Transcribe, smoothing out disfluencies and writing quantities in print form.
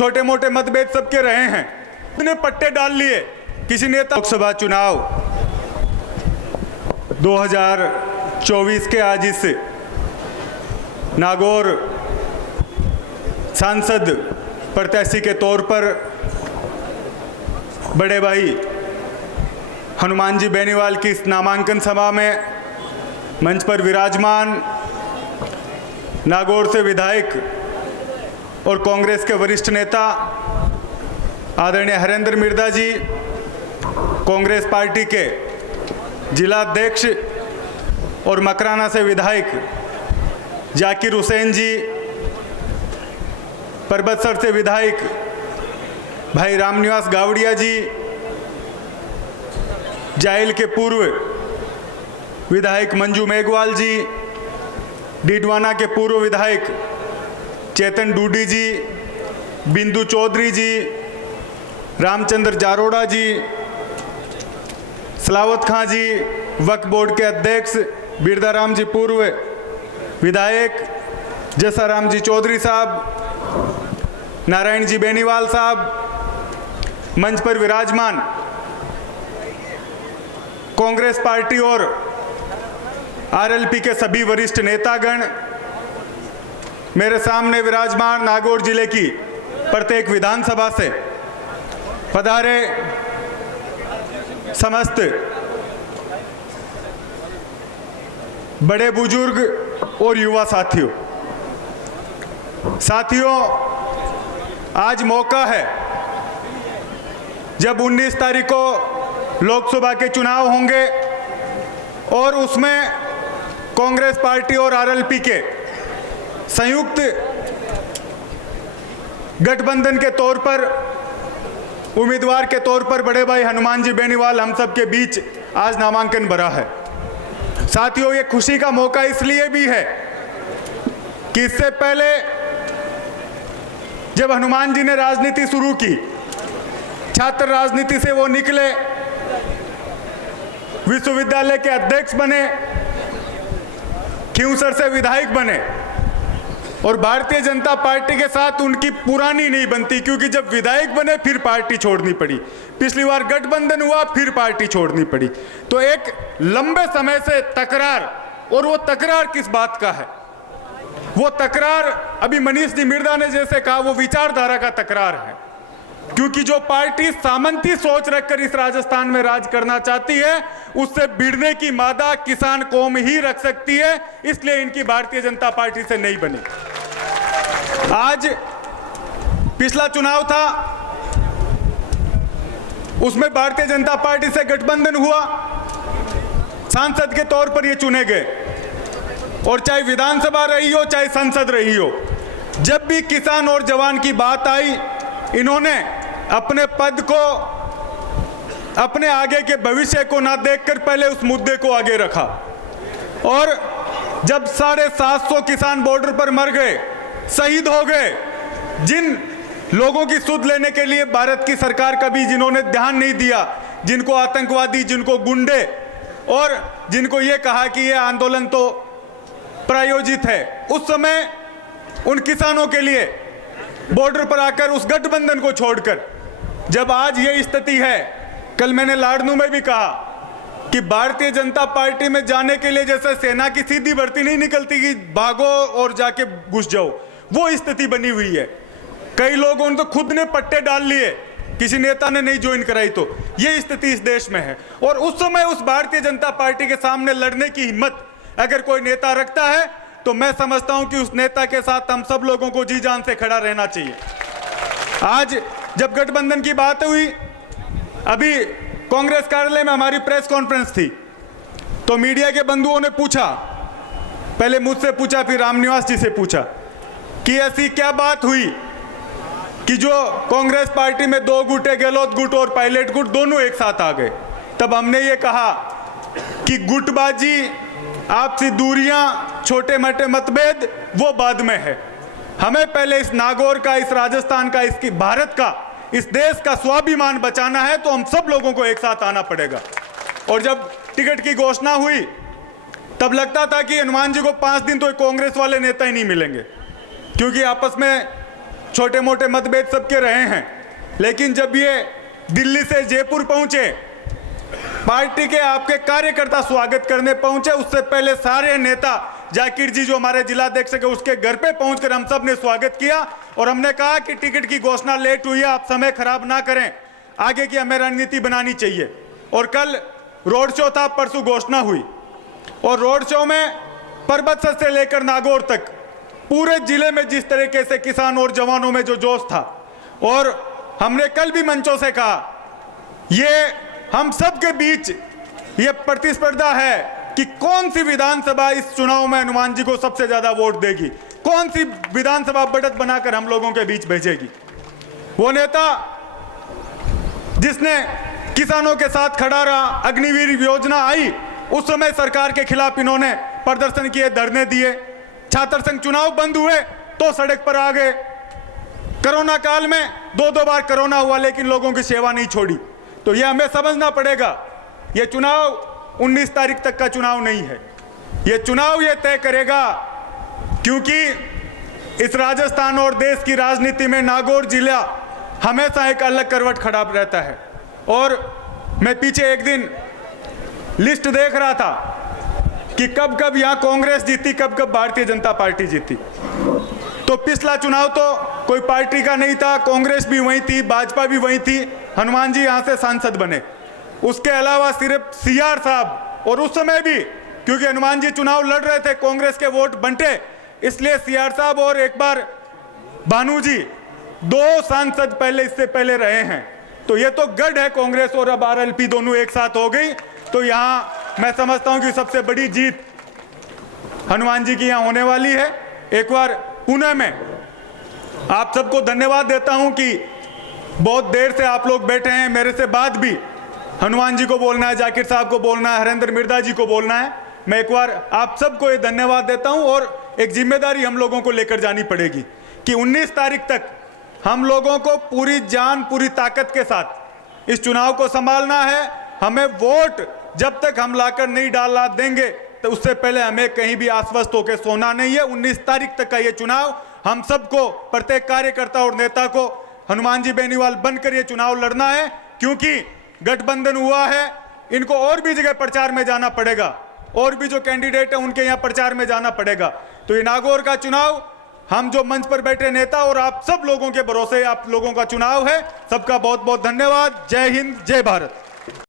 छोटे मोटे मतभेद सबके रहे हैं, उन्हें पट्टे डाल लिए। किसी नेता लोकसभा चुनाव 2024 के आज इस नागौर सांसद प्रत्याशी के तौर पर बड़े भाई हनुमान जी बेनीवाल की इस नामांकन सभा में मंच पर विराजमान नागौर से विधायक और कांग्रेस के वरिष्ठ नेता आदरणीय हरेंद्र मिर्धा जी, कांग्रेस पार्टी के जिला अध्यक्ष और मकराना से विधायक जाकिर हुसैन जी, परबतसर से विधायक भाई रामनिवास गावड़िया जी, जायल के पूर्व विधायक मंजू मेघवाल जी, डीडवाना के पूर्व विधायक चेतन डूडी जी, बिंदु चौधरी जी, रामचंद्र जारोड़ा जी, सलावत खां जी, वक्फ बोर्ड के अध्यक्ष बिरदाराम जी पूर्व विधायक, जसाराम जी चौधरी साहब, नारायण जी बेनीवाल साहब, मंच पर विराजमान कांग्रेस पार्टी और आरएलपी के सभी वरिष्ठ नेतागण, मेरे सामने विराजमान नागौर जिले की प्रत्येक विधानसभा से पधारे समस्त बड़े बुजुर्ग और युवा साथियों, आज मौका है जब 19 तारीख को लोकसभा के चुनाव होंगे और उसमें कांग्रेस पार्टी और आरएलपी के संयुक्त गठबंधन के तौर पर उम्मीदवार के तौर पर बड़े भाई हनुमान जी बेनीवाल हम सब के बीच आज नामांकन भरा है। साथियों, ये खुशी का मौका इसलिए भी है कि इससे पहले जब हनुमान जी ने राजनीति शुरू की, छात्र राजनीति से वो निकले, विश्वविद्यालय के अध्यक्ष बने, खिंवसर से विधायक बने और भारतीय जनता पार्टी के साथ उनकी पुरानी नहीं बनती, क्योंकि जब विधायक बने फिर पार्टी छोड़नी पड़ी, पिछली बार गठबंधन हुआ फिर पार्टी छोड़नी पड़ी। तो एक लंबे समय से तकरार, और वो तकरार किस बात का है? वो तकरार अभी मनीष जी मिर्धा ने जैसे कहा, वो विचारधारा का तकरार है, क्योंकि जो पार्टी सामंती सोच रखकर इस राजस्थान में राज करना चाहती है, उससे भिड़ने की मादा किसान कौम ही रख सकती है, इसलिए इनकी भारतीय जनता पार्टी से नहीं बनी। आज पिछला चुनाव था, उसमें भारतीय जनता पार्टी से गठबंधन हुआ, सांसद के तौर पर ये चुने गए, और चाहे विधानसभा रही हो चाहे संसद रही हो, जब भी किसान और जवान की बात आई, इन्होंने अपने पद को, अपने आगे के भविष्य को ना देखकर पहले उस मुद्दे को आगे रखा। और जब 750 किसान बॉर्डर पर मर गए, शहीद हो गए, जिन लोगों की सुध लेने के लिए भारत की सरकार कभी जिन्होंने ध्यान नहीं दिया, जिनको आतंकवादी, जिनको गुंडे, और जिनको ये कहा कि ये आंदोलन तो प्रायोजित है, उस समय उन किसानों के लिए बॉर्डर पर आकर उस गठबंधन को छोड़कर जब आज ये स्थिति है, कल मैंने लाडनू में भी कहा कि भारतीय जनता पार्टी में जाने के लिए जैसे सेना की सीधी भर्ती नहीं निकलती कि भागो और जाके घुस जाओ, वो स्थिति बनी हुई है। कई लोगों ने तो खुद ने पट्टे डाल लिए, किसी नेता ने नहीं ज्वाइन कराई, तो ये स्थिति इस देश में है। और उस समय उस भारतीय जनता पार्टी के सामने लड़ने की हिम्मत अगर कोई नेता रखता है, तो मैं समझता हूं कि उस नेता के साथ हम सब लोगों को जी जान से खड़ा रहना चाहिए। आज जब गठबंधन की बात हुई, अभी कांग्रेस कार्यालय में हमारी प्रेस कॉन्फ्रेंस थी, तो मीडिया के बंधुओं ने पूछा, पहले मुझसे पूछा फिर रामनिवास जी से पूछा कि ऐसी क्या बात हुई कि जो कांग्रेस पार्टी में 2 गुट है, गहलोत गुट और पायलट गुट, दोनों एक साथ आ गए। तब हमने ये कहा कि गुटबाजी, आपसी दूरियां, छोटे मोटे मतभेद वो बाद में है, हमें पहले इस नागौर का, इस राजस्थान का, इसकी भारत का, इस देश का स्वाभिमान बचाना है, तो हम सब लोगों को एक साथ आना पड़ेगा। और जब टिकट की घोषणा हुई तब लगता था कि हनुमान जी को 5 दिन तो कांग्रेस वाले नेता ही नहीं मिलेंगे, क्योंकि आपस में छोटे मोटे मतभेद सबके रहे हैं, लेकिन जब ये दिल्ली से जयपुर पहुंचे, पार्टी के आपके कार्यकर्ता स्वागत करने पहुंचे, उससे पहले सारे नेता जाकिर जी जो हमारे जिलाध्यक्ष के उसके घर पे पहुंचकर हम सब ने स्वागत किया और हमने कहा कि टिकट की घोषणा लेट हुई है, आप समय खराब ना करें, आगे की हमें रणनीति बनानी चाहिए। और कल रोड शो था, परसों घोषणा हुई और रोड शो में परबतसर से लेकर नागौर तक पूरे जिले में जिस तरीके से किसान और जवानों में जो जोश था, और हमने कल भी मंचों से कहा ये हम सब के बीच ये प्रतिस्पर्धा है कि कौन सी विधानसभा इस चुनाव में हनुमान जी को सबसे ज्यादा वोट देगी, कौन सी विधानसभा बढ़त बनाकर हम लोगों के बीच भेजेगी। वो नेता जिसने किसानों के साथ खड़ा रहा, अग्निवीर योजना आई उस समय सरकार के खिलाफ इन्होंने प्रदर्शन किए, धरने दिए, छात्र संघ चुनाव बंद हुए तो सड़क पर आ गए। कोरोना काल में दो बार कोरोना हुआ लेकिन लोगों की सेवा नहीं छोड़ी। तो यह हमें समझना पड़ेगा, यह चुनाव 19 तारीख तक का चुनाव नहीं है, यह चुनाव यह तय करेगा, क्योंकि इस राजस्थान और देश की राजनीति में नागौर जिला हमेशा एक अलग करवट खड़ा रहता है। और मैं पीछे एक दिन लिस्ट देख रहा था कि कब कब यहाँ कांग्रेस जीती, कब कब भारतीय जनता पार्टी जीती। तो पिछला चुनाव तो कोई पार्टी का नहीं था, कांग्रेस भी वही थी, भाजपा भी वही थी, हनुमान जी यहाँ से सांसद बने। उसके अलावा सिर्फ सीआर साहब, और उस समय भी क्योंकि हनुमान जी चुनाव लड़ रहे थे, कांग्रेस के वोट बंटे, इसलिए सीआर साहब और एक बार भानु जी 2 सांसद पहले इससे पहले रहे हैं। तो ये तो गढ़ है कांग्रेस और अब आरएलपी दोनों एक साथ हो गई। तो यहाँ मैं समझता हूँ कि सबसे बड़ी जीत हनुमान जी की यहाँ होने वाली है। एक बार पुणे में आप सबको धन्यवाद देता हूँ कि बहुत देर से आप लोग बैठे हैं, मेरे से बाद भी हनुमान जी को बोलना है, जाकिर साहब को बोलना है, हरेंद्र मिर्दा जी को बोलना है। मैं एक बार आप सबको ये धन्यवाद देता हूँ और एक जिम्मेदारी हम लोगों को लेकर जानी पड़ेगी कि 19 तारीख तक हम लोगों को पूरी जान पूरी ताकत के साथ इस चुनाव को संभालना है। हमें वोट जब तक हम लाकर नहीं डाला देंगे तो उससे पहले हमें कहीं भी आश्वस्त होकर सोना नहीं है। 19 तारीख तक का ये चुनाव हम सबको, प्रत्येक कार्यकर्ता और नेता को हनुमान जी बेनीवाल बनकर ये चुनाव लड़ना है, क्योंकि गठबंधन हुआ है, इनको और भी जगह प्रचार में जाना पड़ेगा, और भी जो कैंडिडेट है उनके यहाँ प्रचार में जाना पड़ेगा। तो ये नागौर का चुनाव हम जो मंच पर बैठे नेता और आप सब लोगों के भरोसे आप लोगों का चुनाव है। सबका बहुत बहुत धन्यवाद। जय हिंद, जय भारत।